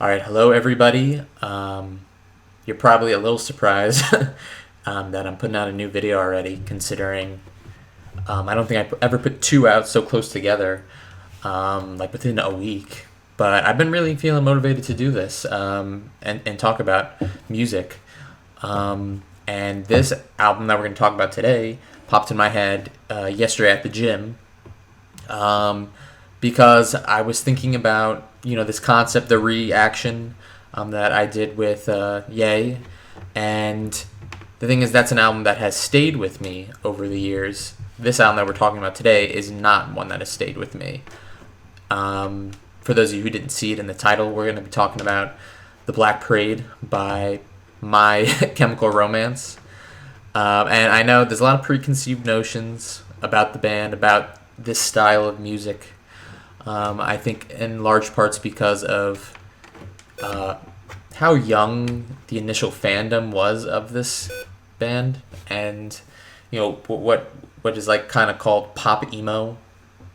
All right, hello everybody. You're probably a little surprised that I'm putting out a new video already, considering I don't think I ever put two out so close together, like within a week. But I've been really feeling motivated to do this and talk about music. And this album that we're going to talk about today popped in my head yesterday at the gym because I was thinking about this concept, the reaction that I did with Ye, and the thing is that's an album that has stayed with me over the years. This album that we're talking about today is not one that has stayed with me. For those of you who didn't see it in the title, we're going to be talking about The Black Parade by My Chemical Romance. And I know there's a lot of preconceived notions about the band, about this style of music. I think in large parts because of how young the initial fandom was of this band, and what is like kind of called pop emo.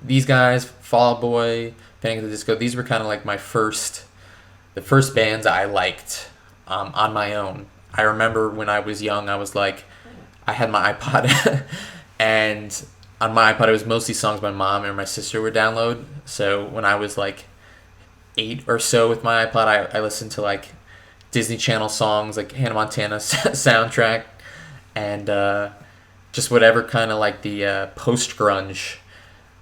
These guys, Fall Out Boy, Panic at the Disco, these were kind of like the first bands I liked on my own. I remember when I was young, I had my iPod, and on my iPod, it was mostly songs my mom and my sister would download. So when I was like 8 or so with my iPod, I listened to like Disney Channel songs, like Hannah Montana soundtrack, and just whatever kind of like the post grunge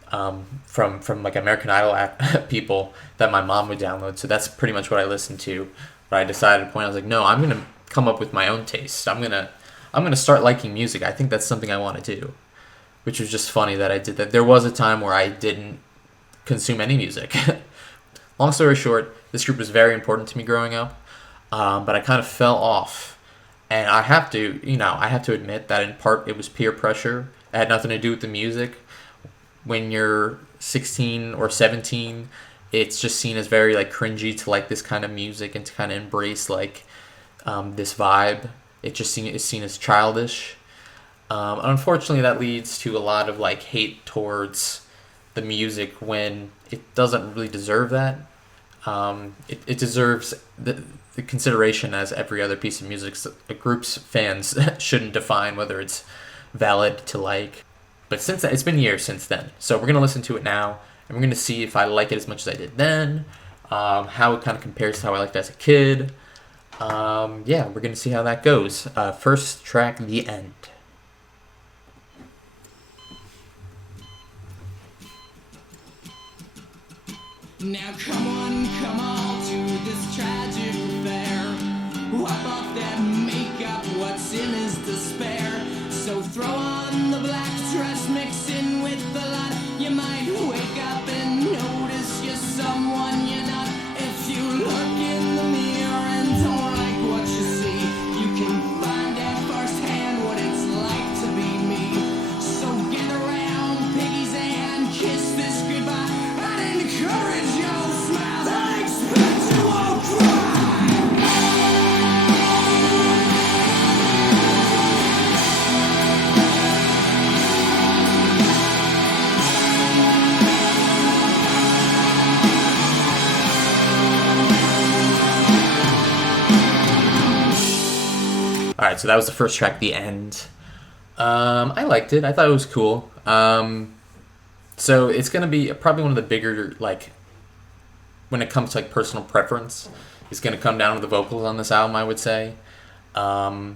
from like American Idol people that my mom would download. So that's pretty much what I listened to. But I decided at a point I was like, no, I'm gonna come up with my own taste. I'm gonna start liking music. I think that's something I want to do. Which was just funny that I did that. There was a time where I didn't consume any music. Long story short, this group was very important to me growing up, but I kind of fell off. And I have to admit that in part it was peer pressure. It had nothing to do with the music. When you're 16 or 17, it's just seen as very like cringy to like this kind of music and to kind of embrace like this vibe. It's seen as childish. Unfortunately, that leads to a lot of like hate towards the music when it doesn't really deserve that. It deserves the consideration as every other piece of music. So a group's fans shouldn't define whether it's valid to like. But since that, it's been years since then, so we're gonna listen to it now, and we're gonna see if I like it as much as I did then. How it kind of compares to how I liked it as a kid. Yeah, we're gonna see how that goes. First track, The End. Now come on to this tragic affair. Wipe off that makeup, what's in is despair. So throw on the black dress, mix in with the lot. You might wake up and notice you're someone you're not. If you look in the mirror and don't like what you see, you can find out firsthand what it's like to be me. So get around Piggy's and kiss this goodbye and encourage your smile. I expect you won't cry. Alright, so that was the first track, The End. I liked it. I thought it was cool. So it's going to be probably one of the bigger, like, when it comes to, like, personal preference, it's going to come down to the vocals on this album, I would say. Right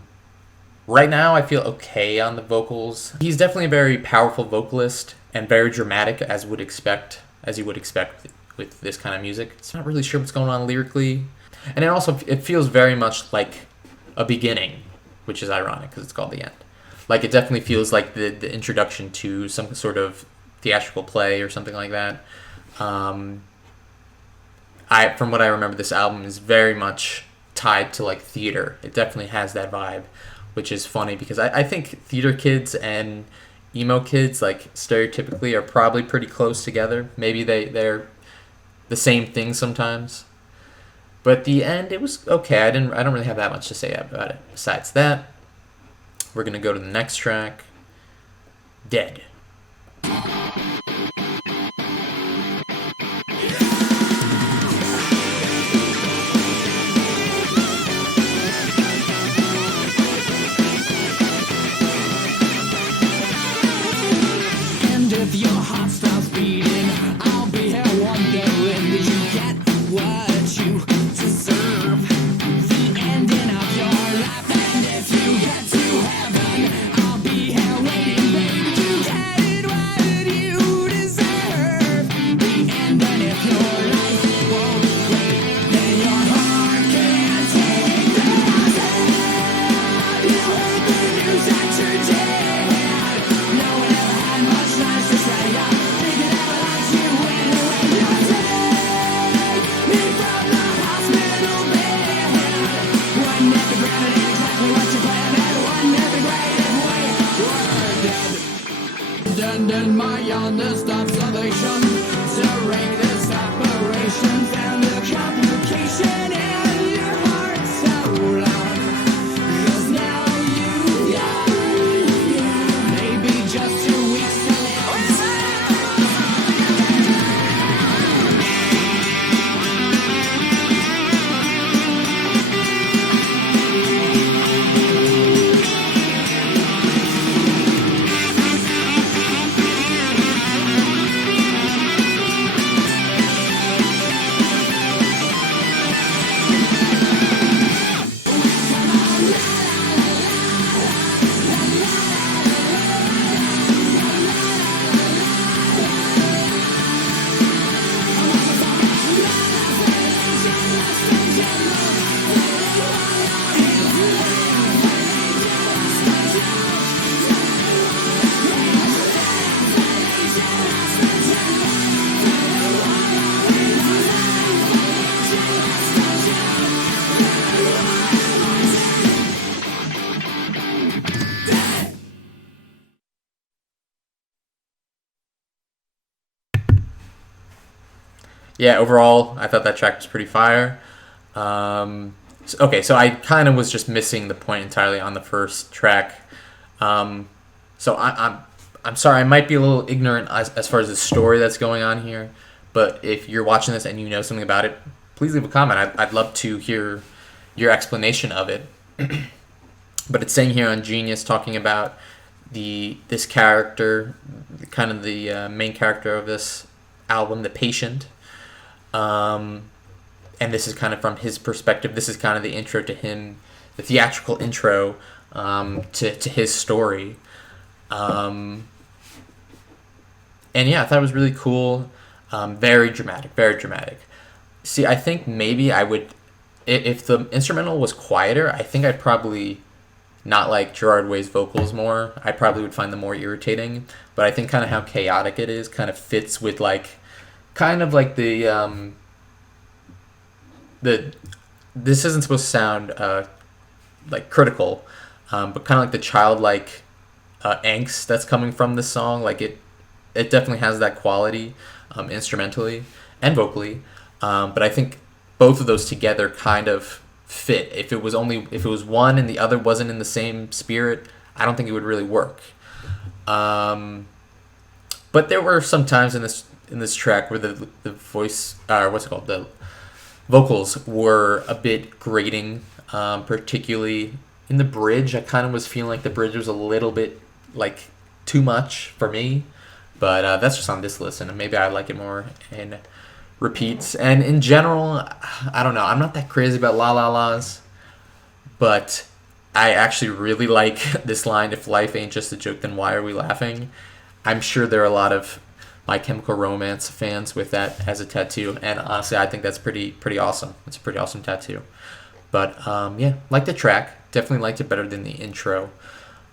now, I feel okay on the vocals. He's definitely a very powerful vocalist and very dramatic, as you would expect with this kind of music. It's not really sure what's going on lyrically. And it feels very much like a beginning, which is ironic because it's called The End. Like, it definitely feels like the introduction to some sort of theatrical play or something like that. From what I remember, this album is very much tied to like theater. It definitely has that vibe, which is funny because I think theater kids and emo kids, like, stereotypically are probably pretty close together. Maybe they're the same thing sometimes. But The End, it was okay. I don't really have that much to say about it. Besides that, we're gonna go to the next track, Dead. yeah, overall, I thought that track was pretty fire. Okay, so I kind of was just missing the point entirely on the first track. Um, so I'm sorry, I might be a little ignorant as far as the story that's going on here. But if you're watching this and you know something about it, please leave a comment. I'd love to hear your explanation of it. But it's saying here on Genius, talking about this character, kind of the main character of this album, the patient. And this is kind of from his perspective. This is kind of the intro to him, the theatrical intro to his story. And yeah, I thought it was really cool. Very dramatic, very dramatic. See, I think maybe I would, if the instrumental was quieter, I think I'd probably not like Gerard Way's vocals more. I probably would find them more irritating. But I think kind of how chaotic it is kind of fits with like, kind of like the this isn't supposed to sound like critical, but kind of like the childlike angst that's coming from this song. Like it definitely has that quality, instrumentally and vocally. But I think both of those together kind of fit. If it was one and the other wasn't in the same spirit, I don't think it would really work. But there were some times in this track where the voice, what's it called, the vocals were a bit grating, particularly in the bridge. I kind of was feeling like the bridge was a little bit like too much for me, but that's just on this listen, and maybe I like it more in repeats. And in general, I don't know. I'm not that crazy about La La La's, but I actually really like this line: "If life ain't just a joke, then why are we laughing?" I'm sure there are a lot of My Chemical Romance fans with that as a tattoo, and honestly, I think that's pretty awesome. It's a pretty awesome tattoo. But yeah, like the track, definitely liked it better than the intro.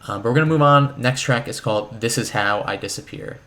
But we're gonna move on. Next track is called "This Is How I Disappear."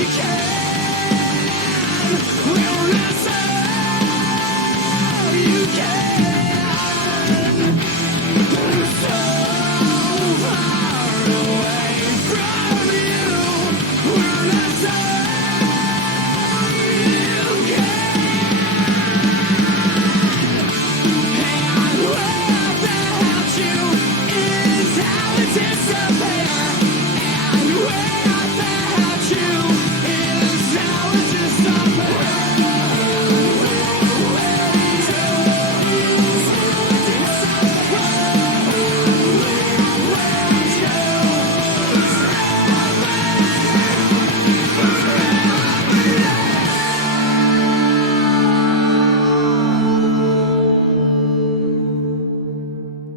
you can. We'll listen. You can. So far away from you. We'll listen. You can. And without you is how it disappear. And without you is how it disappear.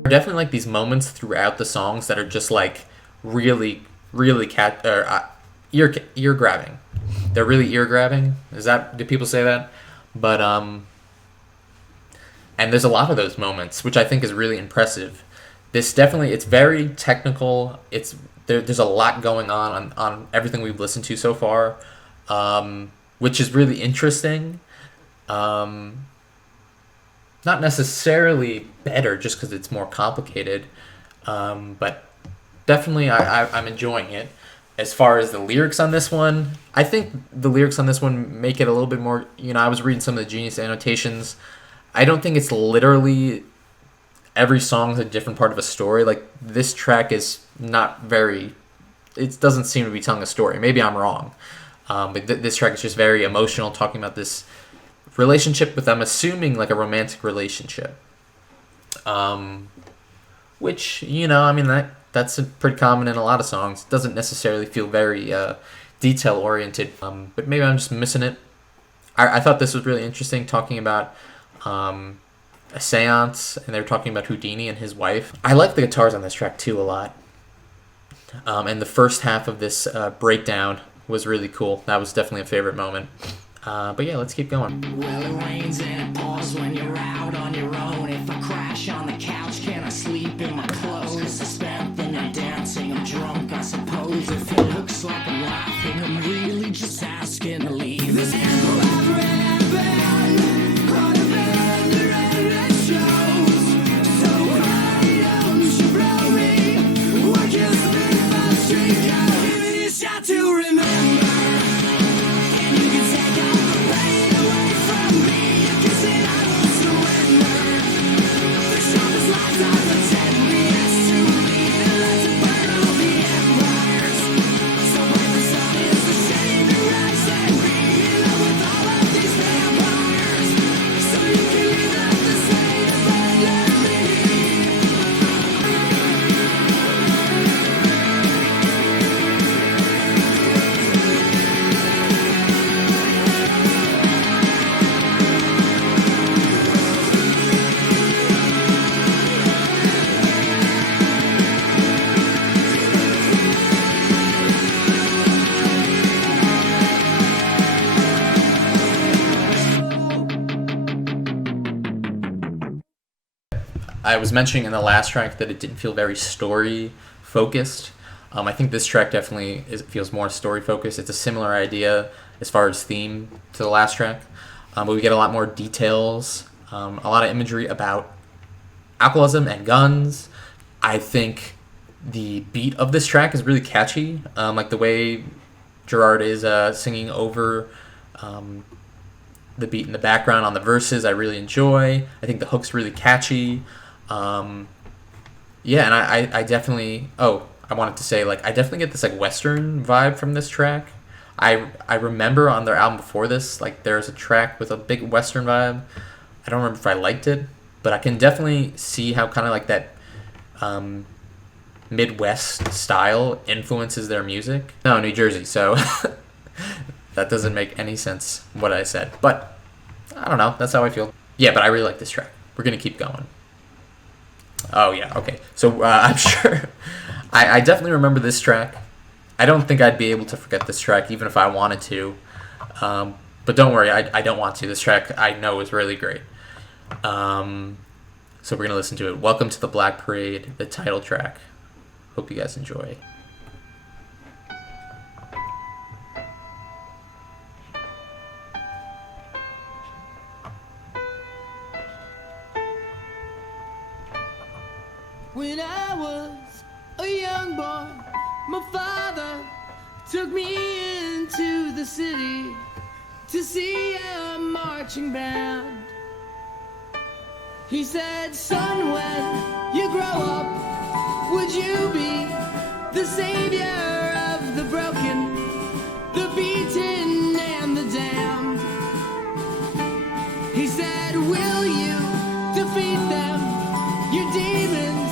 Definitely like these moments throughout the songs that are just like really, really ear grabbing. They're really ear grabbing. Do people say that? But and there's a lot of those moments, which I think is really impressive. It's very technical. There's a lot going on everything we've listened to so far, which is really interesting. Not necessarily better just because it's more complicated, but definitely I'm enjoying it. As far as the lyrics on this one, I think the lyrics on this one make it a little bit more, I was reading some of the Genius annotations. I don't think it's literally every song's a different part of a story. Like, this track is not very, it doesn't seem to be telling a story. Maybe I'm wrong. But this track is just very emotional, talking about this relationship with, I'm assuming, like a romantic relationship, which that's pretty common in a lot of songs. It doesn't necessarily feel very detail oriented, but maybe I'm just missing it. I thought this was really interesting, talking about a seance, and they were talking about Houdini and his wife. I like the guitars on this track too a lot, and the first half of this breakdown was really cool. That was definitely a favorite moment. But yeah, let's keep going. Well, it rains and it pours when you're out on your own. If I crash on the couch, can I sleep in my clothes? I spent the night dancing, I'm drunk, I suppose. If it looks like I'm laughing, I'm really just asking to leave. This is forever and ever. Caught up in the red shows. So why don't you blow me? Why can't I leave my street? Give me a shot to remember. And you can take all the pain away from me. You can say I won't surrender. The sharpest lies I pretend me is to leave and let it burn all the empires. So when the sun is the shame to rise and be in love with all of these vampires. So you can leave them the same as they left me. I was mentioning in the last track that it didn't feel very story focused. I think this track definitely feels more story focused. It's a similar idea as far as theme to the last track, but we get a lot more details, a lot of imagery about alcoholism and guns. I think the beat of this track is really catchy, like the way Gerard is singing over the beat in the background on the verses. I really enjoy. I think the hook's really catchy. Yeah, and I definitely, I wanted to say, like, I definitely get this, like, Western vibe from this track. I remember on their album before this, like, there's a track with a big Western vibe. I don't remember if I liked it, but I can definitely see how kind of, like, that Midwest style influences their music. No, New Jersey, so that doesn't make any sense, what I said. But, I don't know, that's how I feel. Yeah, but I really like this track. We're going to keep going. Oh, yeah, okay. So I'm sure I definitely remember this track. I don't think I'd be able to forget this track even if I wanted to. But don't worry, I don't want to. This track I know is really great. So we're going to listen to it. Welcome to the Black Parade, the title track. Hope you guys enjoy. When I was a young boy, my father took me into the city to see a marching band. He said, son, when you grow up, would you be the savior of the broken, the beaten, and the damned? He said, will you defeat them, your demons,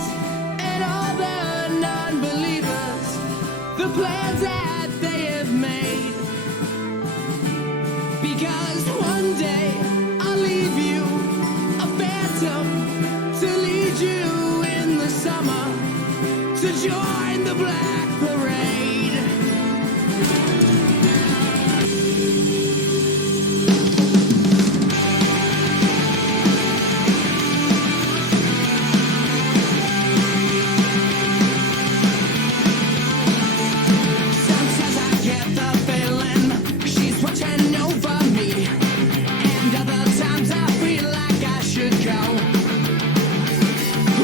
and all the non-believers, the plans that they have made? Because one day I'll leave you a phantom to lead you in the summer to join the Black Parade. Sometimes I get the feeling she's watching over me, and other times I feel like I should go.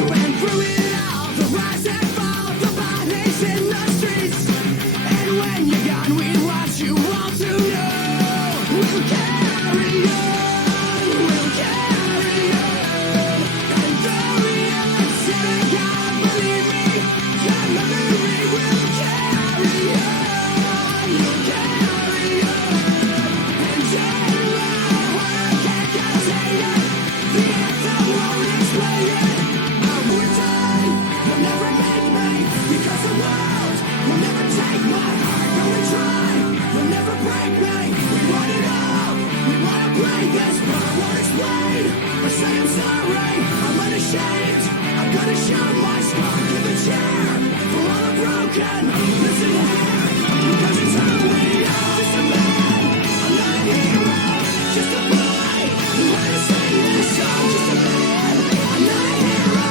Ran through it all, the rise and fall, the bodies in the streets. And when you're gone, we want you all to know we'll carry on, we'll carry on. And though we haven't said God, believe me, your memory will carry on, you'll carry on. And till I can't contain it, the anthem won't explain it. We'll die, you'll never make me, because the world will never take my heart. No, we try, you'll never break me. We want it all, we wanna break this, but I won't explain or say I'm sorry. I'm unashamed, I'm gonna show my scar. Give a cheer for all the broken. Listen here, because it's who we are. Just a man, I'm not a hero, just a boy who had to sing this song. Just a man, I'm not a hero.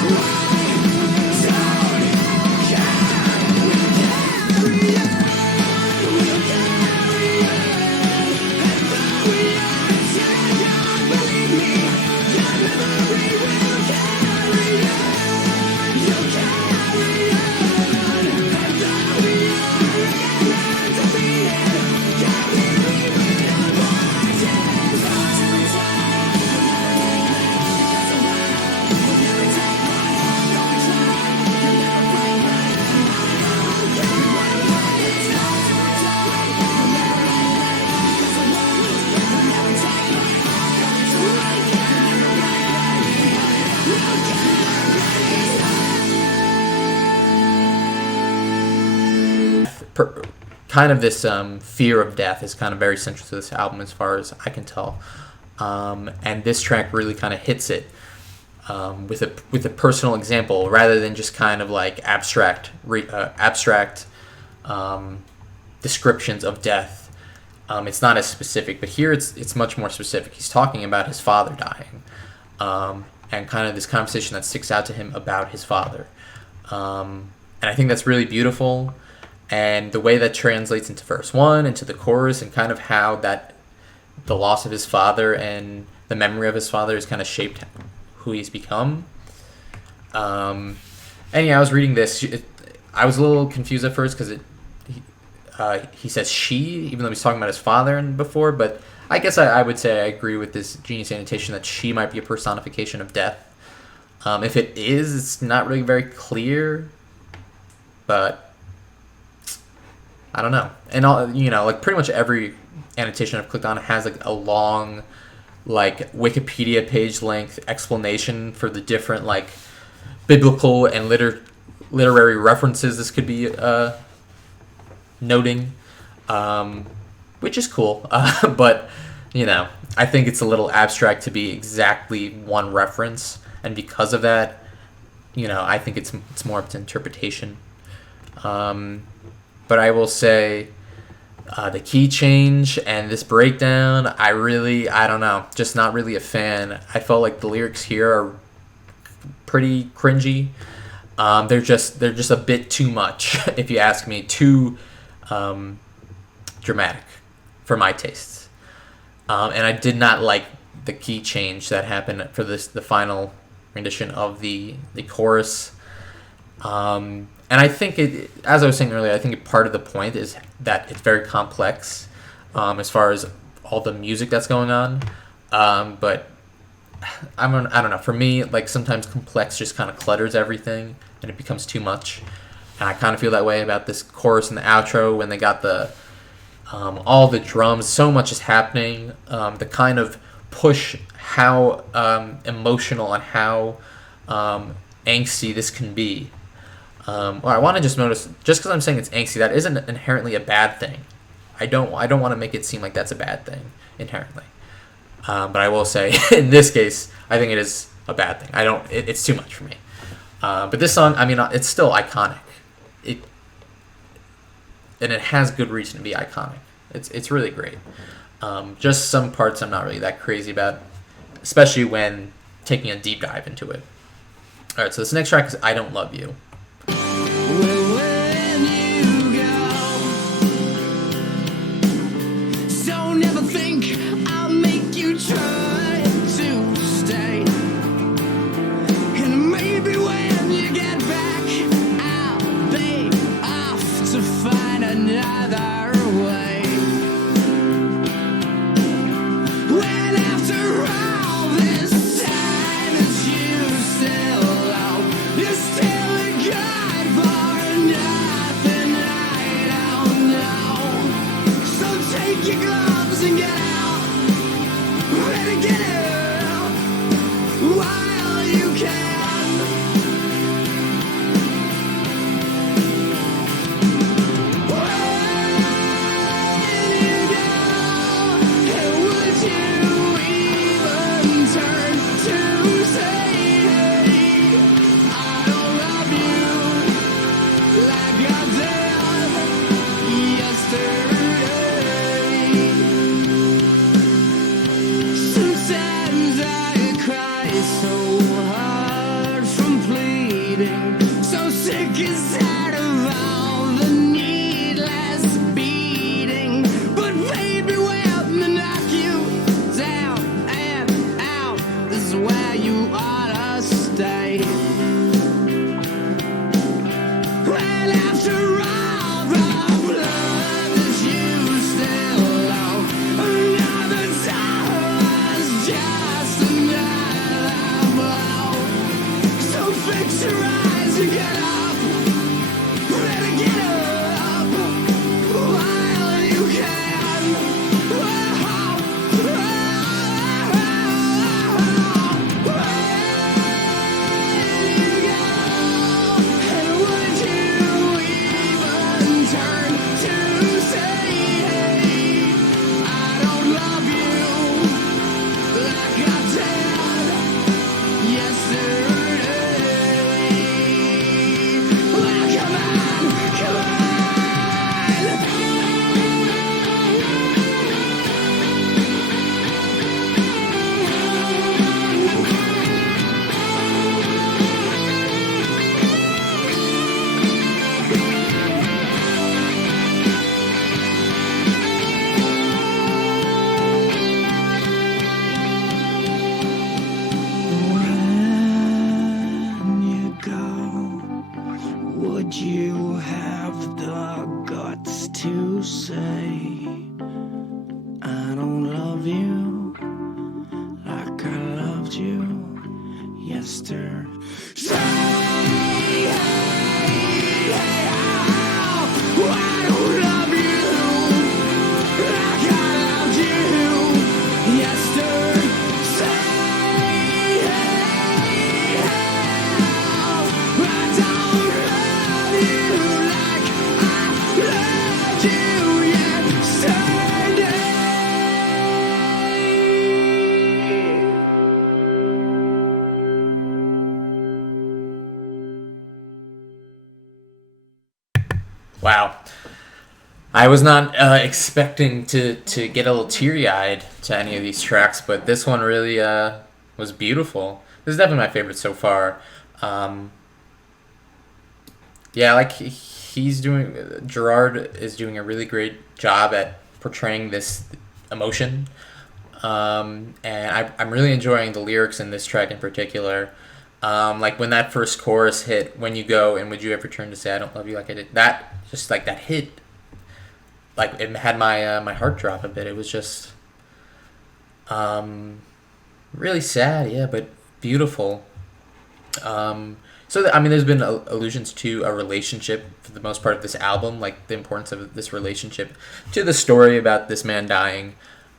Kind of this fear of death is kind of very central to this album as far as I can tell, and this track really kind of hits it with a personal example rather than just kind of like abstract descriptions of death. It's not as specific, but here it's much more specific. He's talking about his father dying, and kind of this conversation that sticks out to him about his father, and I think that's really beautiful. And the way that translates into verse 1, into the chorus, and kind of how that the loss of his father and the memory of his father has kind of shaped who he's become. And yeah, I was reading this. I was a little confused at first because he says she, even though he's talking about his father and before. But I guess I would say I agree with this Genius annotation that she might be a personification of death. If it is, it's not really very clear. But I don't know. And all, like pretty much every annotation I've clicked on has like a long, like Wikipedia page length explanation for the different like biblical and literary references this could be noting, which is cool. But I think it's a little abstract to be exactly one reference, and because of that, I think it's more up to interpretation. But I will say the key change and this breakdown, I don't know, just not really a fan. I felt like the lyrics here are pretty cringy. They're just a bit too much, if you ask me, too dramatic for my tastes. And I did not like the key change that happened for the final rendition of the chorus. And I think as I was saying earlier, I think part of the point is that it's very complex as far as all the music that's going on. But I don't know. For me, like sometimes complex just kind of clutters everything and it becomes too much. And I kind of feel that way about this chorus and the outro when they got the all the drums. So much is happening. The kind of push how emotional and how angsty this can be. Well, I want to just notice, just because I'm saying it's angsty, that isn't inherently a bad thing. I don't want to make it seem like that's a bad thing inherently. But I will say, in this case, I think it is a bad thing. It's too much for me. But this song, I mean, it's still iconic. And it has good reason to be iconic. It's really great. Just some parts I'm not really that crazy about, especially when taking a deep dive into it. All right, so this next track is "I Don't Love You." Well, when you go, so never think I'll make you try to stay. And maybe when you get back, I'll be off to find another way. When after all this time that you still love, you're still a god for nothing I don't know. So take your gloves and get out, ready to get out while you can. So sick is tired of all the needless beating. But baby, when they knock you down and out, this is where you ought to stay. And after all the blood that you still owe, another time was just another blow. So fix your eyes and get up, ready to get up while you can. Where you go, and would you even turn to say, hey, I don't love you like I did yesterday. Well, come on, come on. When you go, would you have the guts to say, I don't love you like I loved you yesterday? Say, hey, oh, I don't love you like I loved you yesterday. Say, hey, oh, I don't love you like I loved you yesterday. Wow. I was not expecting to get a little teary-eyed to any of these tracks, but this one really was beautiful. This is definitely my favorite so far. Yeah, like Gerard is doing a really great job at portraying this emotion. And I'm really enjoying the lyrics in this track in particular. Like when that first chorus hit, when you go and would you ever turn to say I don't love you like I did, that just like that hit, like it had my heart drop a bit. It was just really sad, yeah, but beautiful. I mean, there's been allusions to a relationship for the most part of this album, like the importance of this relationship to the story about this man dying,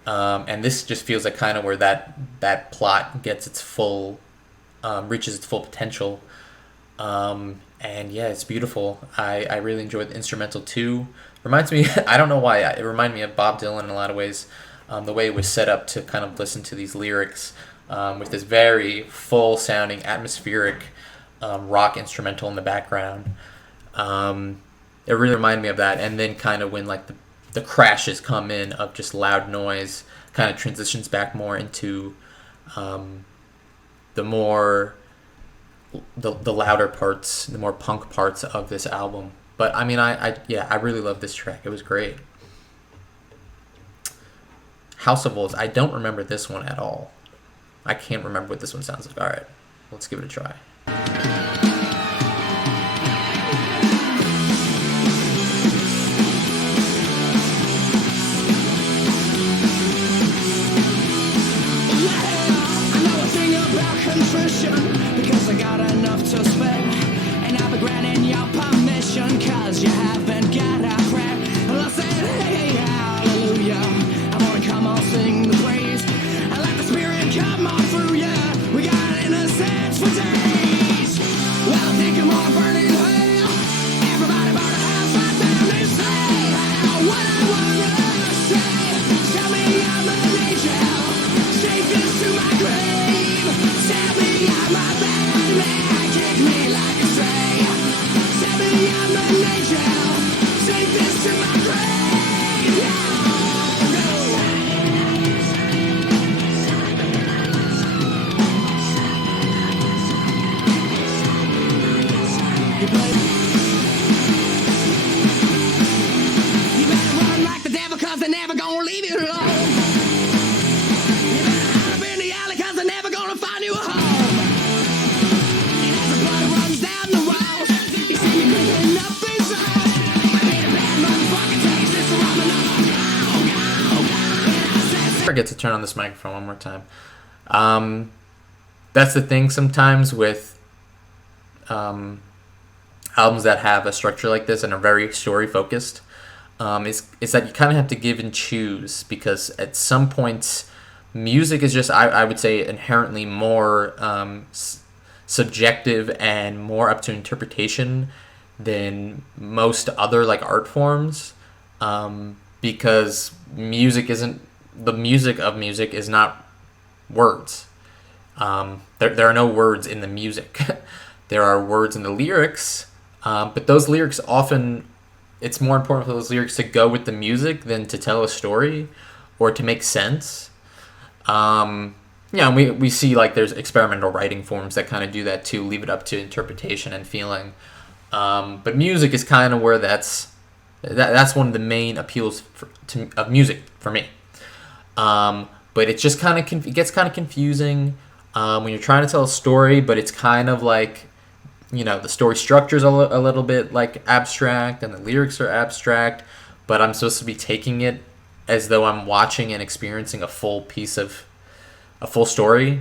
and this just feels like kind of where that plot gets its full, reaches its full potential, and yeah, it's beautiful. I really enjoyed the instrumental too. Reminds me, I don't know why, it reminded me of Bob Dylan in a lot of ways, the way it was set up to kind of listen to these lyrics, with this very full sounding atmospheric rock instrumental in the background. It really reminded me of that. And then kind of when like the crashes come in of just loud noise, kind of transitions back more into the more the louder parts, the more punk parts of this album. But I mean, I really love this track. It was great. House of Wolves. I don't remember this one at all. I can't remember what this one sounds like. All right, let's give it a try. Because I got enough to spare, and I'll be granting your permission, cause you haven't got a prayer. Well, I said, hey, hallelujah, I'm gonna come on, sing the praise, and let the spirit come on through ya. We got innocence for days. Well, I think I'm on a burning hell. Everybody burn a house right down and say what I wanna say. Tell me I'm an angel, take this to my grave. Tell me I'm a bad man, kick me like a stray. Tell me I'm an angel, take this to my grave. You better run like the devil, cause they're never gonna leave you alone. You better hide up in the alley, cause they're never gonna find you a home. And as the blood runs down the walls, you see me creeping up inside. I made a bad motherfucker taste this from another. I forget to turn on this microphone one more time. That's the thing sometimes with albums that have a structure like this and are very story focused, is that you kind of have to give and choose, because at some points music is just I would say inherently more subjective and more up to interpretation than most other like art forms, because the music of music is not words. There are no words in the music. There are words in the lyrics, but those lyrics often, it's more important for those lyrics to go with the music than to tell a story or to make sense. And we see like there's experimental writing forms that kind of do that too, leave it up to interpretation and feeling. But music is kind of where that's one of the main appeals of music for me. But it just kind of it gets kind of confusing when you're trying to tell a story, but it's kind of like, the story structure is a little bit like abstract and the lyrics are abstract, but I'm supposed to be taking it as though I'm watching and experiencing a full story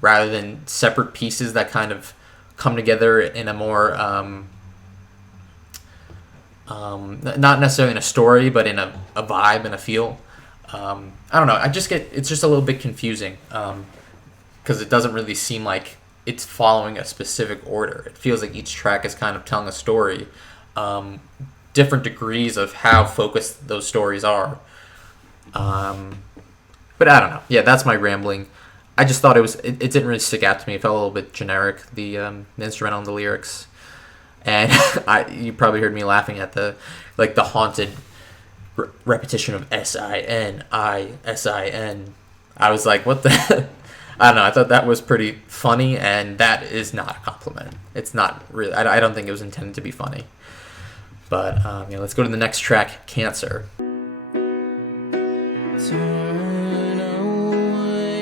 rather than separate pieces that kind of come together in a more not necessarily in a story, but in a vibe and a feel. I don't know. It's just a little bit confusing because it doesn't really seem like it's following a specific order. It feels like each track is kind of telling a story, different degrees of how focused those stories are. But I don't know. Yeah, that's my rambling. I just thought it didn't really stick out to me. It felt a little bit generic, the instrumental and the lyrics. And you probably heard me laughing at the haunted repetition of S-I-N. I was like, what the... I don't know. I thought that was pretty funny, and that is not a compliment. It's not really... I don't think it was intended to be funny. But, let's go to the next track, Cancer. Turn away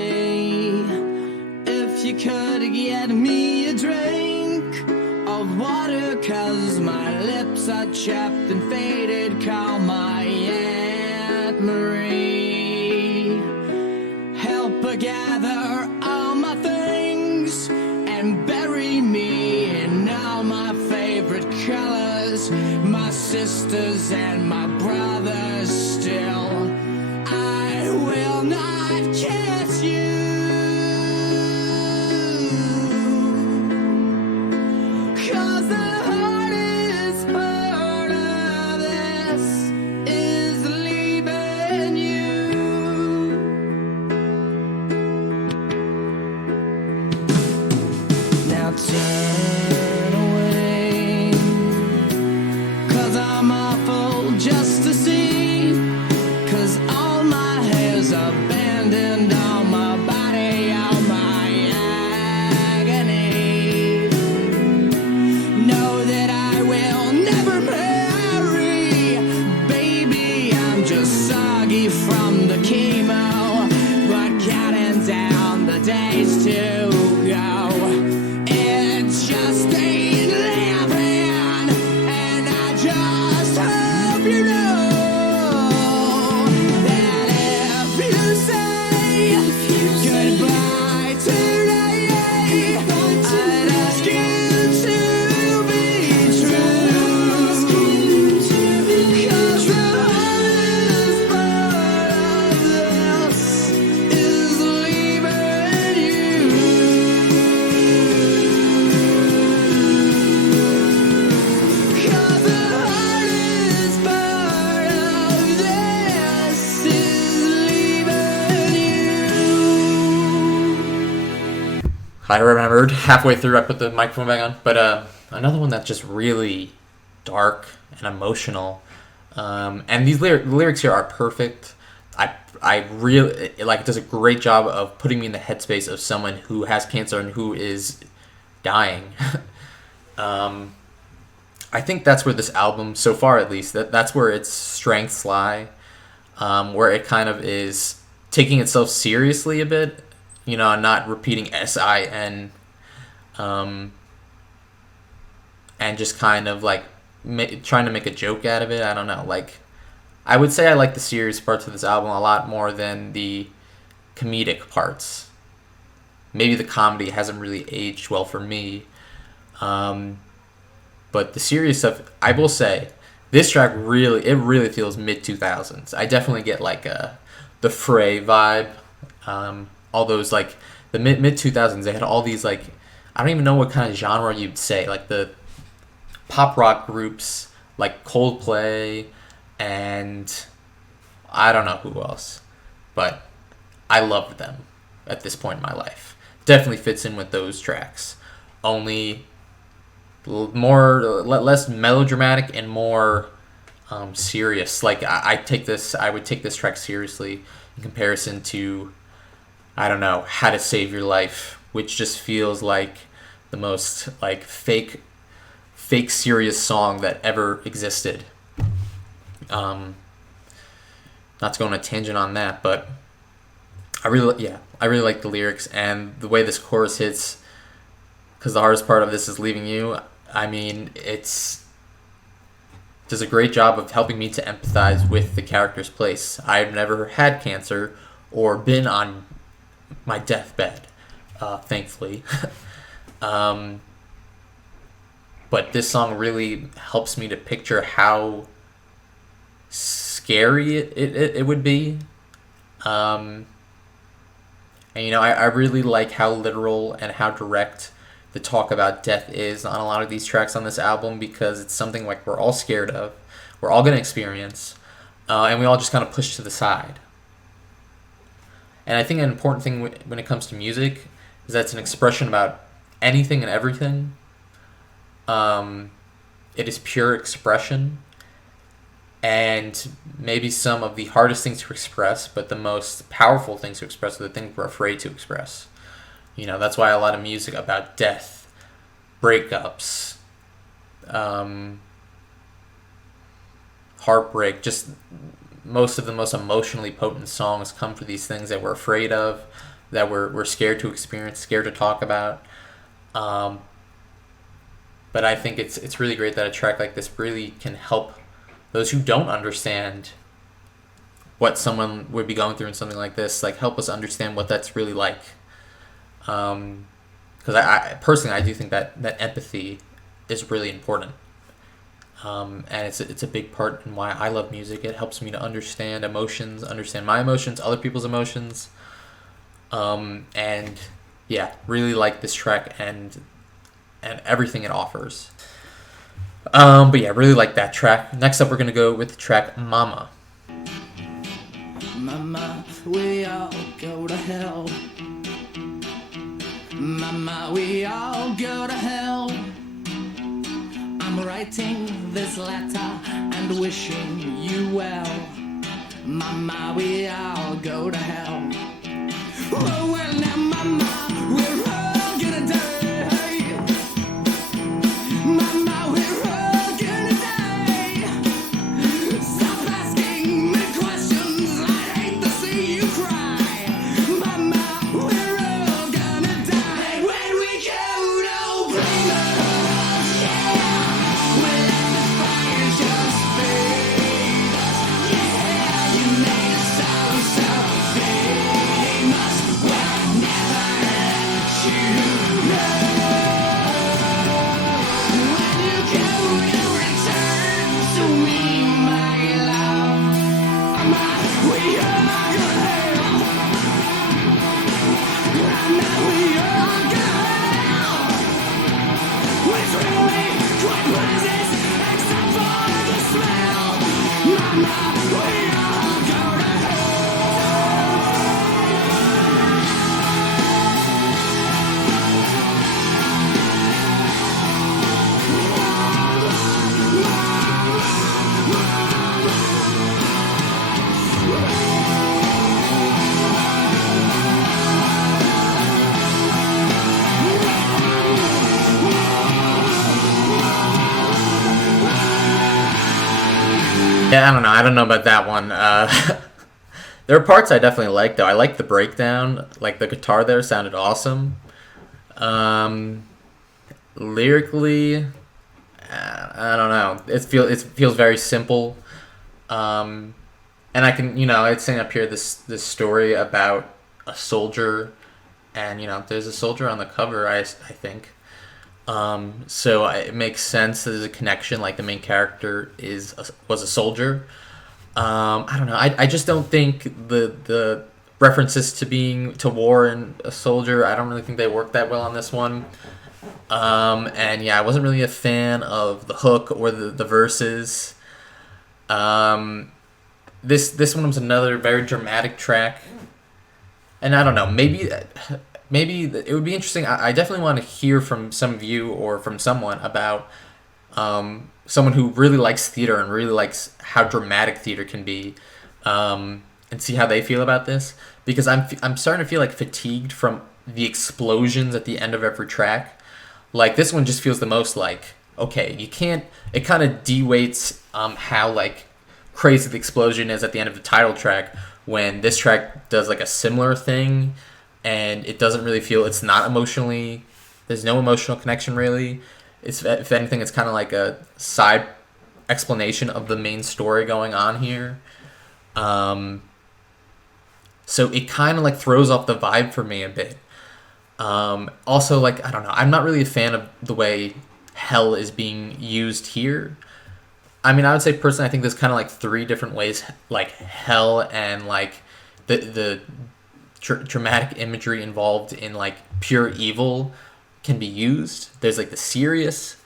if you could could get me a drink of water, 'cause my lips are chapped and faded. Call my Aunt Marie. Help her gather all my things and bury me in all my favorite colors. My sisters and my brothers still. I will not kiss you. 'Cause the hardest part of this is leaving you. Now turn away, 'cause I'm awful just to see. 'Cause all my hair's abandoned, all my body, all my agony. Know that I will never marry. Baby, I'm just soggy from the chemo, but counting down the days to go. It just ain't living, and I just hope you know that if you say goodbye today, I'd ask you to be true. 'Cause the hardest part of this is leaving you. 'Cause the hardest part of this is leaving you. I remembered halfway through I put the microphone back on, but another one that's just really dark and emotional. And these lyrics here are perfect. I really like it does a great job of putting me in the headspace of someone who has cancer and who is dying. I think that's where this album, so far at least, that's where its strengths lie. Where it kind of is taking itself seriously a bit, you know, not repeating SIN, and just kind of like trying to make a joke out of it. I don't know. Like, I would say I like the serious parts of this album a lot more than the comedic parts. Maybe the comedy hasn't really aged well for me. But the serious stuff, I will say, this track really feels mid-2000s. I definitely get like the Fray vibe. All those like the mid-2000s, they had all these like, I don't even know what kind of genre you'd say, like the pop rock groups like Coldplay and I don't know who else, but I loved them at this point in my life. Definitely fits in with those tracks, only less melodramatic and more serious. Like I would take this track seriously in comparison to, I don't know, How to Save Your Life, which just feels like the most like fake serious song that ever existed. Not to go on a tangent on that, but I really like the lyrics and the way this chorus hits, because the hardest part of this is leaving you. I mean, does a great job of helping me to empathize with the character's place. I've never had cancer or been on my deathbed, thankfully. But this song really helps me to picture how scary it would be. And, you know, I really like how literal and how direct the talk about death is on a lot of these tracks on this album, because it's something like we're all scared of, we're all going to experience, and we all just kind of push to the side. And I think an important thing when it comes to music is that it's an expression about anything and everything. It is pure expression, and maybe some of the hardest things to express, but the most powerful things to express are the things we're afraid to express. You know, that's why a lot of music about death, breakups, heartbreak, just most of the most emotionally potent songs come for these things that we're afraid of, that we're scared to experience, scared to talk about. Um, but I think it's really great that a track like this really can help those who don't understand what someone would be going through in something like this, like help us understand what that's really like. Because I personally, I do think that empathy is really important. And it's a big part in why I love music. It helps me to understand emotions, understand my emotions, other people's emotions. And yeah, really like this track and everything it offers. But yeah, really like that track. Next up, we're gonna go with the track "Mama." Mama, we all go to hell. Mama, we all go to hell. I'm writing this letter and wishing you well. Mama, we all go to hell. Oh, well, now, Mama, we're all gonna die. Mama, we're all gonna die. Stop asking me questions. I hate to see you cry. Mama, we're all gonna die. When we go, no dreamers, yeah. We let the fire just fade us. Yeah, you made us so famous. We'll never let you know. When you go, you return to me, my love. Mama, we are gonna hell. Mama, we are gonna hell. It's really quite pleasant, except for the smell. Mama, we are gonna hell. Yeah, I don't know. I don't know about that one. There are parts I definitely like, though. I like the breakdown. Like, the guitar there sounded awesome. Um, Lyrically, I don't know. It feels very simple. Um, and I can, it's saying up here this story about a soldier, and there's a soldier on the cover. I think. So it makes sense. There's a connection. Like the main character was a soldier. I don't know. I just don't think the references to war and a soldier. I don't really think they work that well on this one. And yeah, I wasn't really a fan of the hook or the verses. This one was another very dramatic track, and I don't know. Maybe it would be interesting. I definitely want to hear from some of you or from someone about someone who really likes theater and really likes how dramatic theater can be, and see how they feel about this. Because I'm starting to feel like fatigued from the explosions at the end of every track. Like this one just feels the most like, okay, you can't. It kind of de-weights how like crazy the explosion is at the end of the title track, when this track does like a similar thing, and it doesn't really feel, it's not emotionally, there's no emotional connection really. It's, if anything, it's kind of like a side explanation of the main story going on here. So it kind of like throws off the vibe for me a bit. Also, like, I don't know, I'm not really a fan of the way hell is being used here. I mean, I would say personally, I think there's kind of like three different ways, like hell and like the dramatic imagery involved in like pure evil can be used. There's like the serious,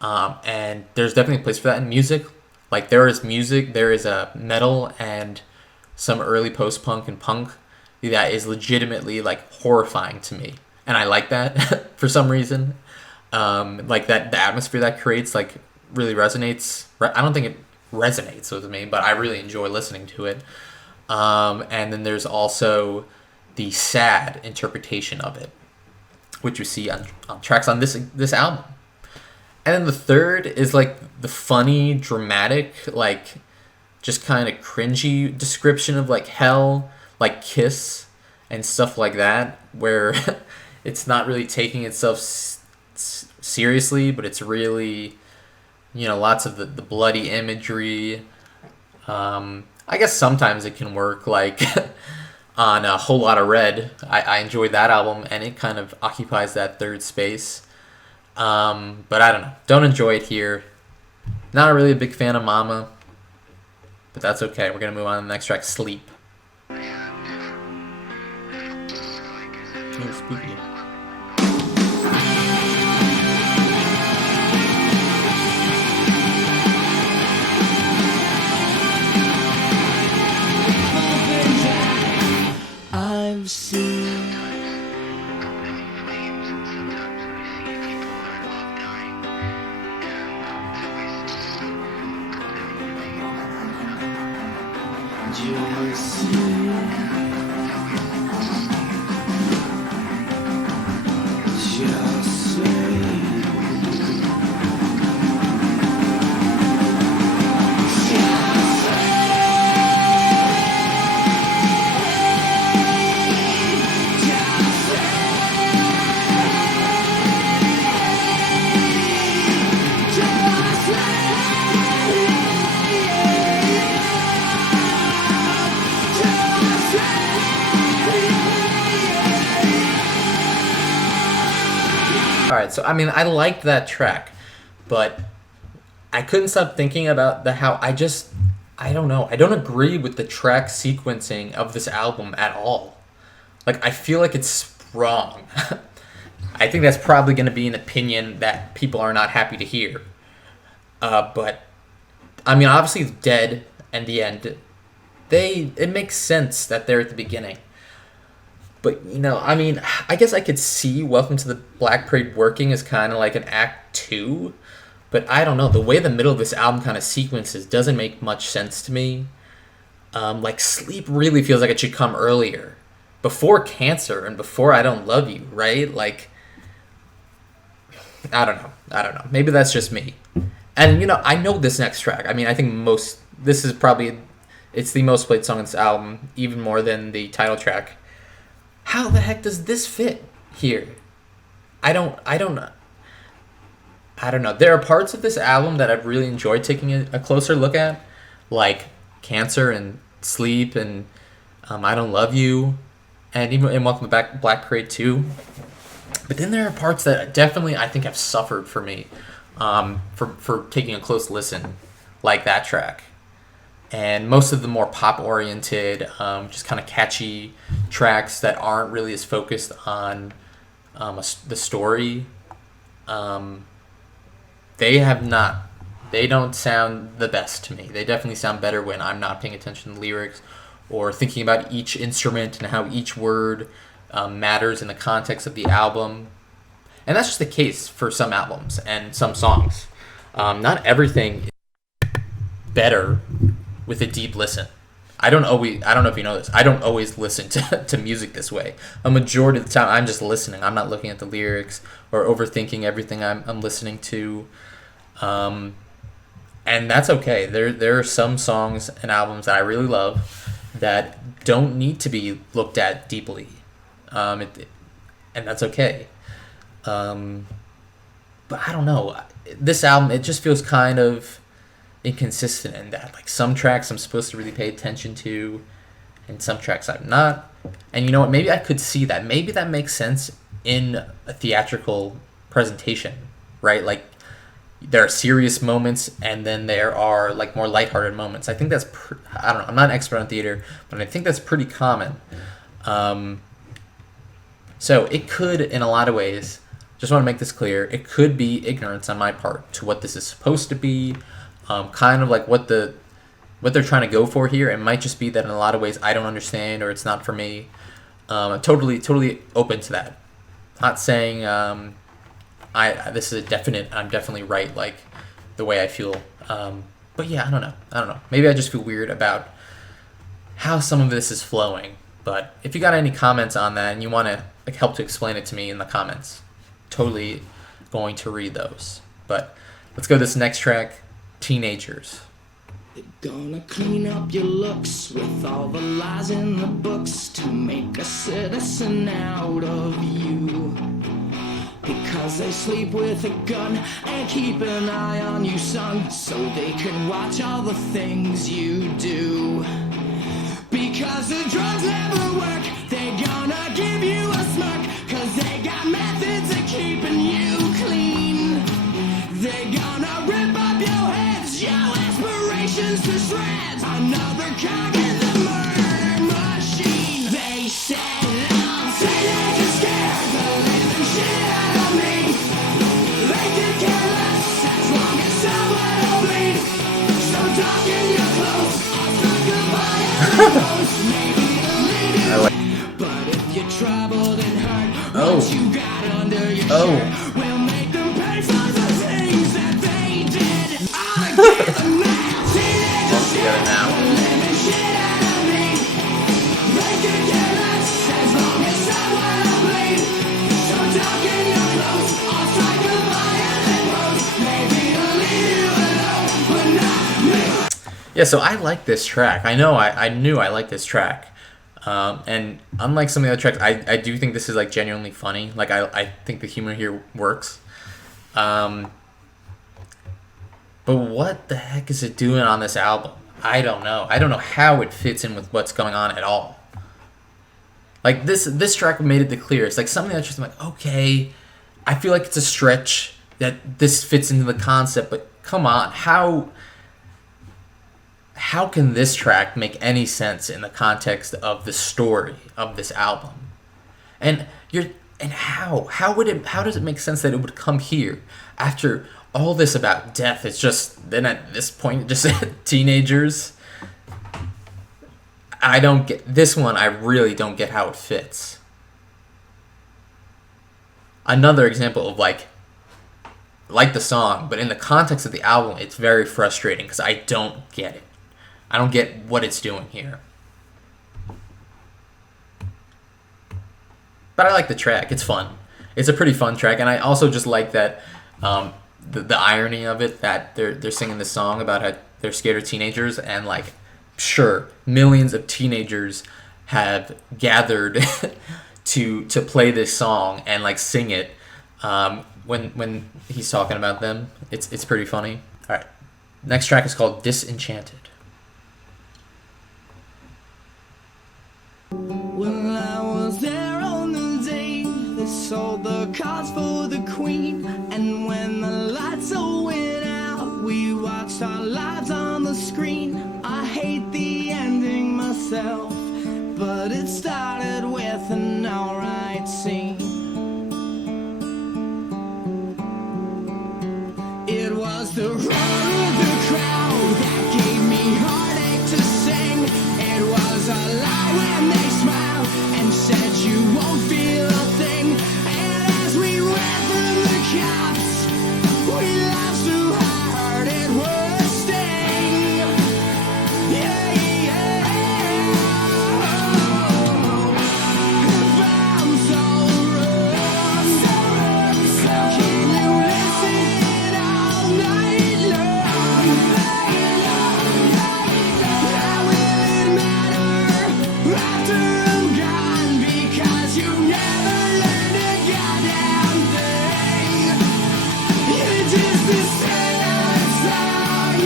and there's definitely a place for that in music. Like there is music, there is a metal and some early post-punk and punk that is legitimately like horrifying to me, and I like that for some reason. Like that, the atmosphere that creates like really resonates. I don't think it resonates with me, but I really enjoy listening to it. And then there's also the sad interpretation of it, which you see on tracks on this album. And then the third is like the funny, dramatic, like just kind of cringy description of like hell, like Kiss and stuff like that, where it's not really taking itself seriously, but it's really, lots of the bloody imagery. I guess sometimes it can work, like on A Whole Lot of Red. I enjoyed that album, and it kind of occupies that third space. But I don't know. Don't enjoy it here. Not really a big fan of Mama, but that's okay. We're going to move on to the next track, Sleep. Oh, spooky. I've seen Alright, so I mean, I liked that track, but I couldn't stop thinking about how I don't know. I don't agree with the track sequencing of this album at all. Like, I feel like it's wrong. I think that's probably going to be an opinion that people are not happy to hear. But, I mean, obviously, Dead and the End, it makes sense that they're at the beginning. But, I mean, I guess I could see Welcome to the Black Parade working as kind of like an act 2. But I don't know. The way the middle of this album kind of sequences doesn't make much sense to me. Like, Sleep really feels like it should come earlier. Before Cancer and before I Don't Love You, right? Like, I don't know. Maybe that's just me. And, I know this next track. I mean, I think this is probably, it's the most played song on this album, even more than the title track. How the heck does this fit here? I don't know. There are parts of this album that I've really enjoyed taking a closer look at, like Cancer and Sleep and I Don't Love You, and even in Welcome to Black Parade 2. But then there are parts that definitely I think have suffered for me for taking a close listen, like that track. And most of the more pop-oriented, just kind of catchy tracks that aren't really as focused on the story, they don't sound the best to me. They definitely sound better when I'm not paying attention to the lyrics or thinking about each instrument and how each word matters in the context of the album. And that's just the case for some albums and some songs. Not everything is better with a deep listen. I don't know if you know this. I don't always listen to music this way. A majority of the time, I'm just listening. I'm not looking at the lyrics or overthinking everything I'm listening to. And that's okay. There are some songs and albums that I really love that don't need to be looked at deeply. And that's okay. But I don't know. This album, it just feels kind of inconsistent in that, like, some tracks I'm supposed to really pay attention to and some tracks I'm not. And you know what, maybe I could see that. Maybe that makes sense in a theatrical presentation, right? Like, there are serious moments and then there are like more lighthearted moments. I think that's I don't know, I'm not an expert on theater, but I think that's pretty common. So it could, in a lot of ways, just want to make this clear, it could be ignorance on my part to what this is supposed to be. Kind of like what they're trying to go for here. It might just be that in a lot of ways I don't understand or it's not for me. I'm totally open to that. Not saying this is a definite. I'm definitely right, like the way I feel. But yeah, I don't know. Maybe I just feel weird about how some of this is flowing. But if you got any comments on that and you want to help to explain it to me in the comments, totally going to read those. But let's go to this next track. Teenagers. They're gonna clean up your looks with all the lies in the books to make a citizen out of you. Because they sleep with a gun and keep an eye on you, son, so they can watch all the things you do. Because the drugs never work, they gonna give you a smirk, cause they got methods of keeping you clean. They gonna rip up your heads, your aspirations to shreds. Another cog in the murder machine. They said I'm teenagers scared the living shit out of me. They could care less as long as someone will bleed. So darken your clothes, I'll talk goodbye and close. Maybe it'll lead you. But if you're troubled and hurt, what you got under your shirt will make them pay for the things that they did. I'll give them now. Teenagers Together now. living shit out of me. They could care less as long as someone will bleed. So darken your clothes, I'll strike goodbye and then close. Maybe it'll leave you alone, but not me. Yeah, so I like this track. I know I knew I liked this track. And unlike some of the other tracks, I do think this is like genuinely funny. Like I think the humor here works. But what the heck is it doing on this album? I don't know. I don't know how it fits in with what's going on at all. Like this track made it clear. It's like something that's just like, okay, I feel like it's a stretch that this fits into the concept, but come on, how can this track make any sense in the context of the story of this album? And how does it make sense that it would come here after all this about death? It's just then at this point just teenagers. I don't get this one. I really don't get how it fits. Another example of like the song, but in the context of the album, it's very frustrating because I don't get it. I don't get what it's doing here. But I like the track. It's fun. It's a pretty fun track, and I also just like that the irony of it, that they're singing this song about how they're scared of teenagers, and like, sure, millions of teenagers have gathered to play this song and like sing it when he's talking about them. It's pretty funny. All right, next track is called Disenchanted. Well, I was there on the day they sold the cards for the queen, and when the lights all went out, we watched our lives on the screen. I hate the ending myself, but it started with an alright scene. It was the roar of the crowd that gave me heartache to sing. It was a lie when they smiled and said you won't feel a thing. And as we ran through the cops, we laughed so hard it would sting. Yeah, yeah. If I'm so wrong, how can you listen all night long? How will it matter after I'm gone? Because you never learned a goddamn thing. You're just a sad song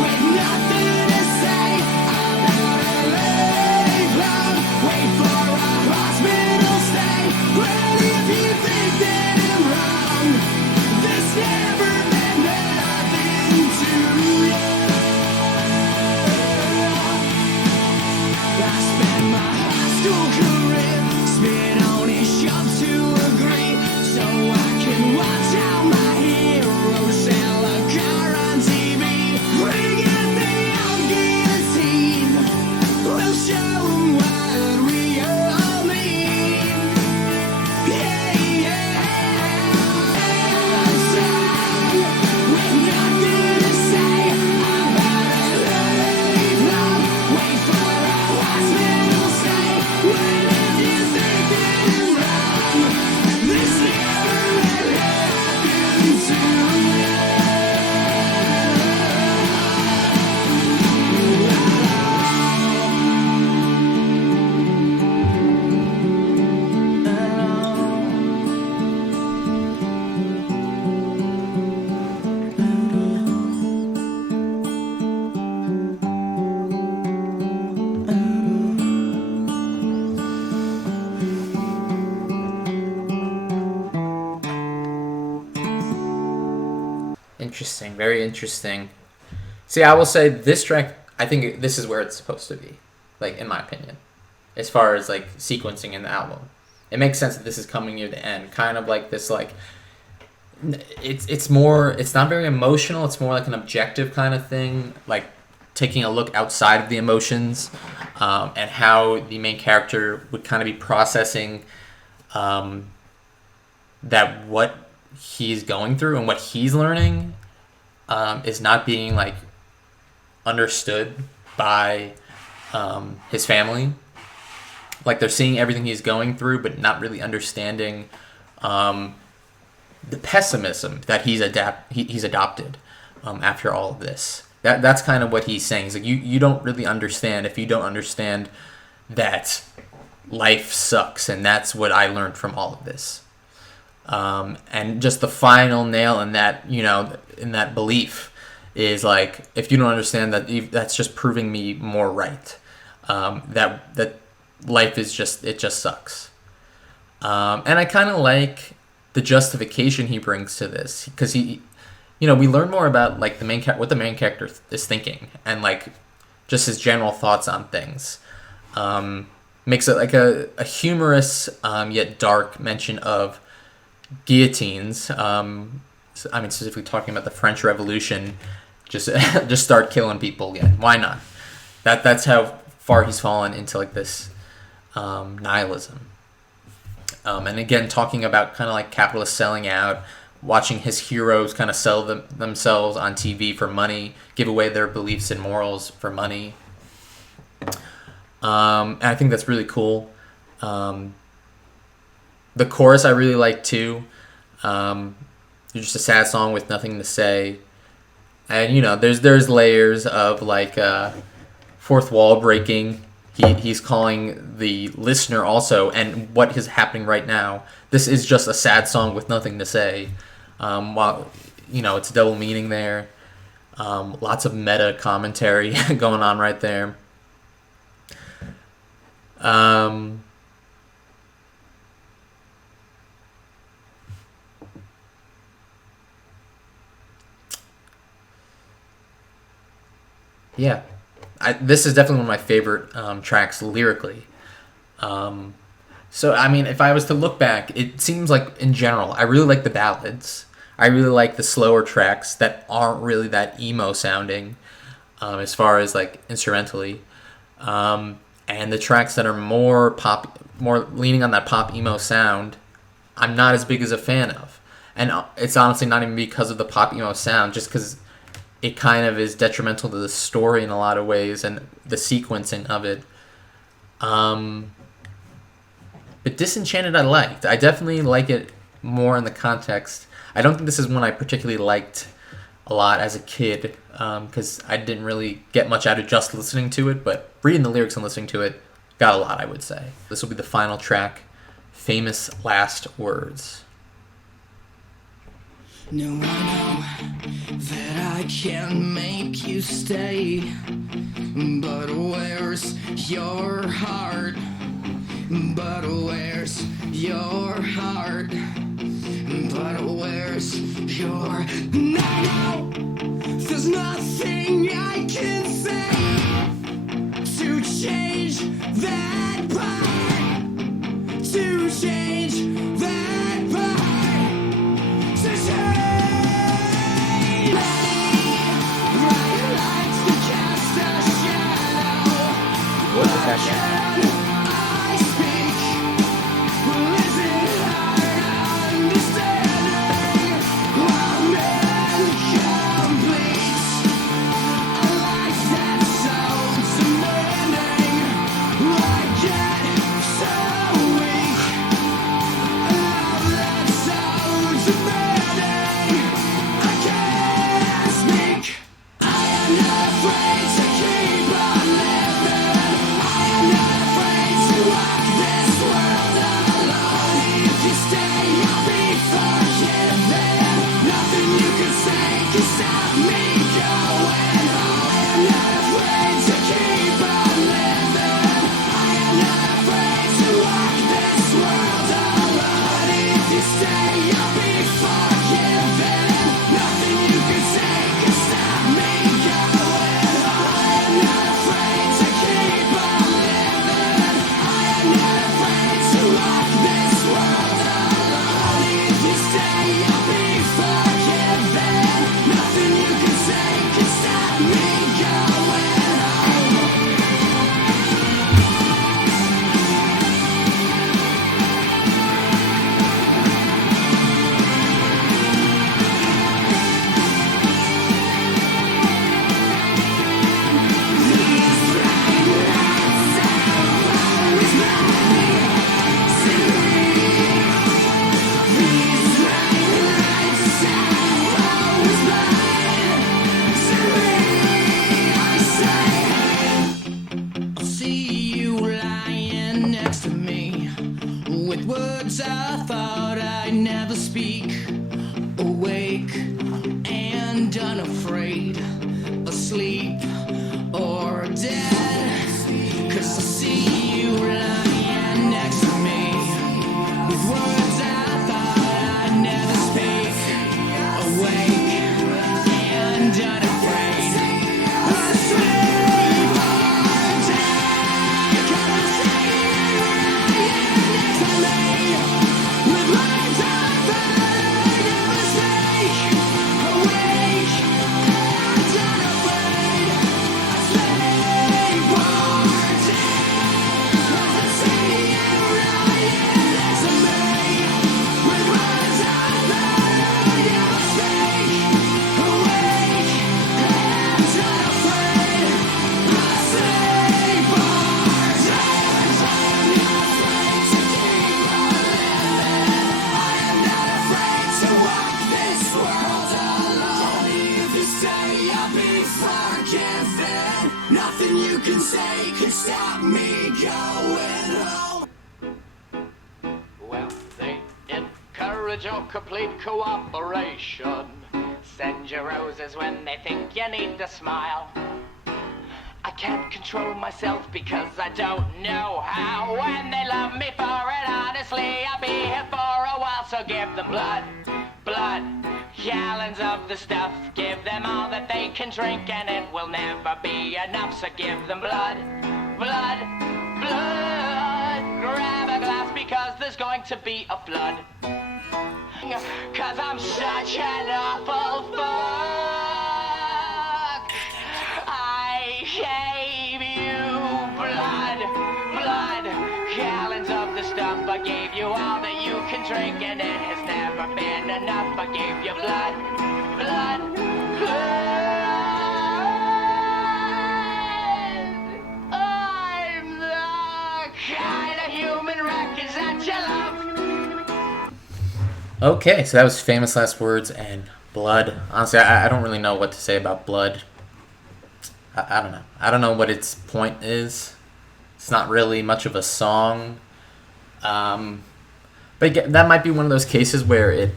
with nothing to say about a life long. Wait for a hospital stay. Well, if you think that I'm wrong, this never meant nothing to you. I spent my high school Interesting. Very interesting. See, I will say this track, I think this is where it's supposed to be, like, in my opinion, as far as, like, sequencing in the album. It makes sense that this is coming near the end, kind of like this, like, it's more, it's not very emotional, it's more like an objective kind of thing, like, taking a look outside of the emotions, and how the main character would kind of be processing that what he's going through and what he's learning is not being, like, understood by his family. Like, they're seeing everything he's going through but not really understanding the pessimism that he's adopted after all of this. That's kind of what he's saying. He's like, you don't really understand if you don't understand that life sucks, and that's what I learned from all of this. And just the final nail in that, in that belief is, like, if you don't understand that, that's just proving me more right. That life is it just sucks. And I kind of like the justification he brings to this, because we learn more about, like, what the main character is thinking, and, like, just his general thoughts on things. Makes it like a humorous yet dark mention of guillotines. Specifically talking about the French Revolution. Just start killing people again. Why not? That's how far he's fallen into, like, this nihilism. And again, talking about kind of like capitalists selling out, watching his heroes kind of sell themselves on TV for money, give away their beliefs and morals for money. And I think that's really cool. The chorus I really like too. It's just a sad song with nothing to say. And, there's layers of, like, fourth wall breaking. He's calling the listener also, and what is happening right now. This is just a sad song with nothing to say. While, it's a double meaning there. Lots of meta commentary going on right there. Yeah. This is definitely one of my favorite tracks lyrically. So, if I was to look back, it seems like, in general, I really like the ballads. I really like the slower tracks that aren't really that emo sounding, as far as, like, instrumentally. And the tracks that are more leaning on that pop emo sound, I'm not as big as a fan of. And it's honestly not even because of the pop emo sound, just because it kind of is detrimental to the story in a lot of ways and the sequencing of it. But Disenchanted I liked. I definitely like it more in the context. I don't think this is one I particularly liked a lot as a kid, because I didn't really get much out of just listening to it, but reading the lyrics and listening to it got a lot, I would say. This will be the final track, Famous Last Words. No, I know that I can make you stay, but where's your heart? But where's your heart? But where's your... No, there's nothing I can say to change that part, to change that part, to change. What's the passion? me with words I thought I'd never speak. Awake and unafraid, asleep or dead. 'Cause I see you lying next to me with words I thought I'd never speak. Awake and unafraid, asleep or dead. 'Cause I see you lying next to me with words I thought I'd never speak. Awake and unafraid, asleep or dead. 'Cause I see you lying next to me with words I thought I'd never speak. Awake and unafraid, asleep or dead. I am not afraid to walk this world alone. If you say I'll be forgiven, nothing you can say can stop me going home. Well, they encourage your complete cooperation. Send you roses when they think you need to smile. I can't control myself because I don't know how. When they love me for it, honestly, I'll be here for a while. So give them blood, blood, gallons of the stuff. Give them all that they can drink and it will never be enough. So give them blood, blood, blood. Grab a glass because there's going to be a flood. 'Cause I'm such an awful fuck. I gave you blood, blood, gallons of the stuff. I gave you all that you can drink and it has never been enough. I gave you blood, blood, blood. I'm the kind of human wreckage that you love. Okay, so that was Famous Last Words and Blood. Honestly, I don't really know what to say about Blood. I don't know. I don't know what its point is. It's not really much of a song. But again, that might be one of those cases where it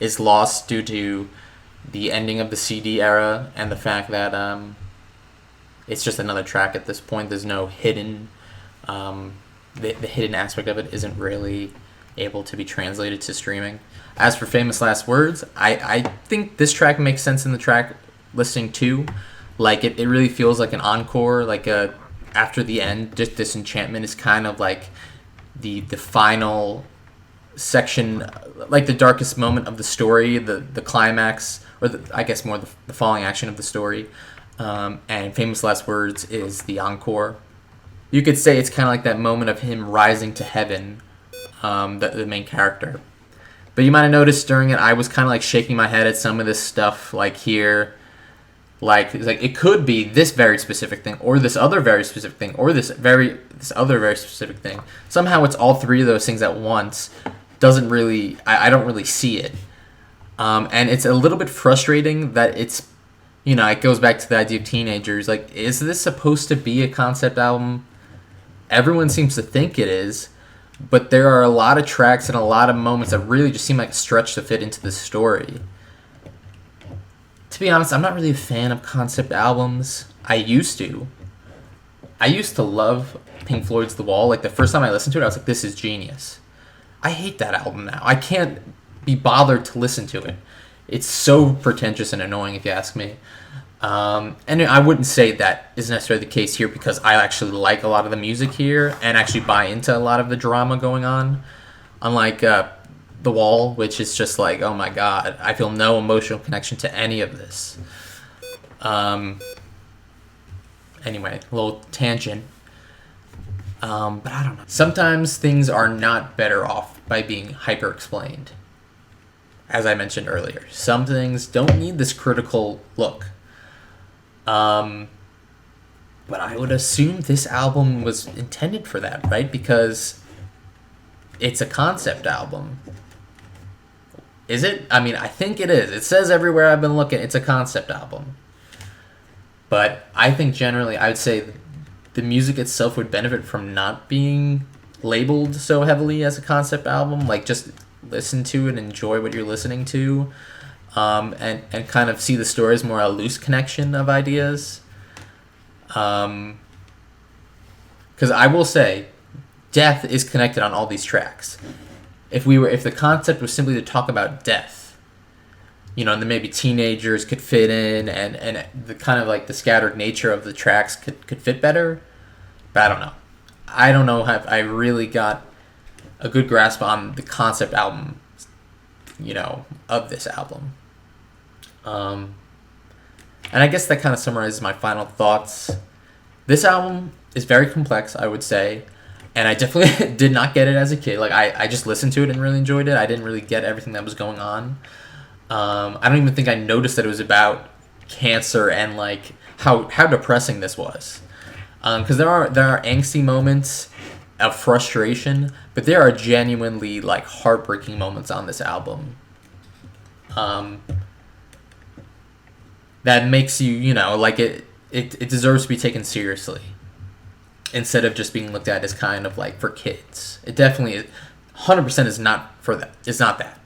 is lost due to the ending of the CD era and the fact that it's just another track at this point. There's no hidden... the hidden aspect of it isn't really able to be translated to streaming. As for Famous Last Words, I think this track makes sense in the track listing too. Like it really feels like an encore, like a after the end. Disenchantment is kind of like the final section, like the darkest moment of the story, the climax, or I guess more the falling action of the story. And Famous Last Words is the encore. You could say it's kind of like that moment of him rising to heaven, the main character. But you might have noticed during it, I was kind of like shaking my head at some of this stuff, like here. Like it could be this very specific thing, or this other very specific thing, or this other very specific thing. Somehow it's all three of those things at once. Doesn't really, I don't really see it. And it's a little bit frustrating that it's, it goes back to the idea of teenagers. Like, is this supposed to be a concept album? Everyone seems to think it is, but there are a lot of tracks and a lot of moments that really just seem like a stretch to fit into the story. To be honest, I'm not really a fan of concept albums. I used to love Pink Floyd's The Wall. Like, the first time I listened to it, I was like, this is genius. I hate that album now. I can't be bothered to listen to it. It's so pretentious and annoying, if you ask me. And I wouldn't say that is necessarily the case here, because I actually like a lot of the music here and actually buy into a lot of the drama going on. Unlike The Wall, which is just like, oh my god, I feel no emotional connection to any of this. Anyway, a little tangent. But I don't know. Sometimes things are not better off by being hyper-explained. As I mentioned earlier, some things don't need this critical look. But I would assume this album was intended for that, right? Because it's a concept album. Is it? I mean, I think it is. It says everywhere I've been looking, it's a concept album. But I think generally, I would say the music itself would benefit from not being labeled so heavily as a concept album. Like, just listen to it, enjoy what you're listening to, and kind of see the story as more a loose connection of ideas. Because I will say, death is connected on all these tracks. If the concept was simply to talk about death, and then maybe teenagers could fit in, and the kind of like the scattered nature of the tracks could fit better. But I don't know if I really got a good grasp on the concept album, of this album. And I guess that kind of summarizes my final thoughts. This album is very complex, I would say, and I definitely did not get it as a kid. Like, I just listened to it and really enjoyed it. I didn't really get everything that was going on. I don't even think I noticed that it was about cancer and like how depressing this was. Because there are angsty moments of frustration, but there are genuinely like heartbreaking moments on this album. That makes you, like it deserves to be taken seriously instead of just being looked at as kind of like for kids. It definitely 100% is not for that. It's not that.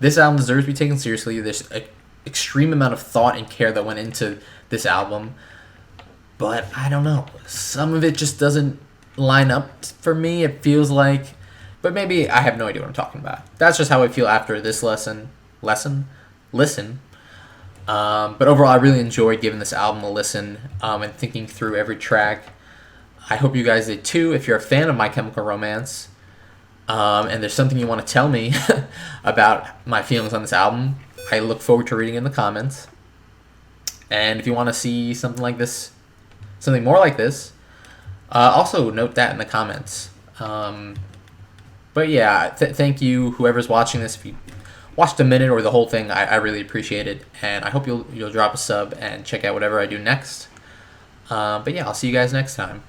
This album deserves to be taken seriously. There's an extreme amount of thought and care that went into this album. But I don't know. Some of it just doesn't line up for me. It feels like... But maybe I have no idea what I'm talking about. That's just how I feel after this listen. But overall, I really enjoyed giving this album a listen and thinking through every track. I hope you guys did too. If you're a fan of My Chemical Romance and there's something you want to tell me about my feelings on this album, I look forward to reading in the comments. And if you want to see something like this, something more like this, also note that in the comments. But yeah, thank you, whoever's watching this. If you watched a minute or the whole thing, I really appreciate it. And I hope you'll drop a sub and check out whatever I do next. But yeah, I'll see you guys next time.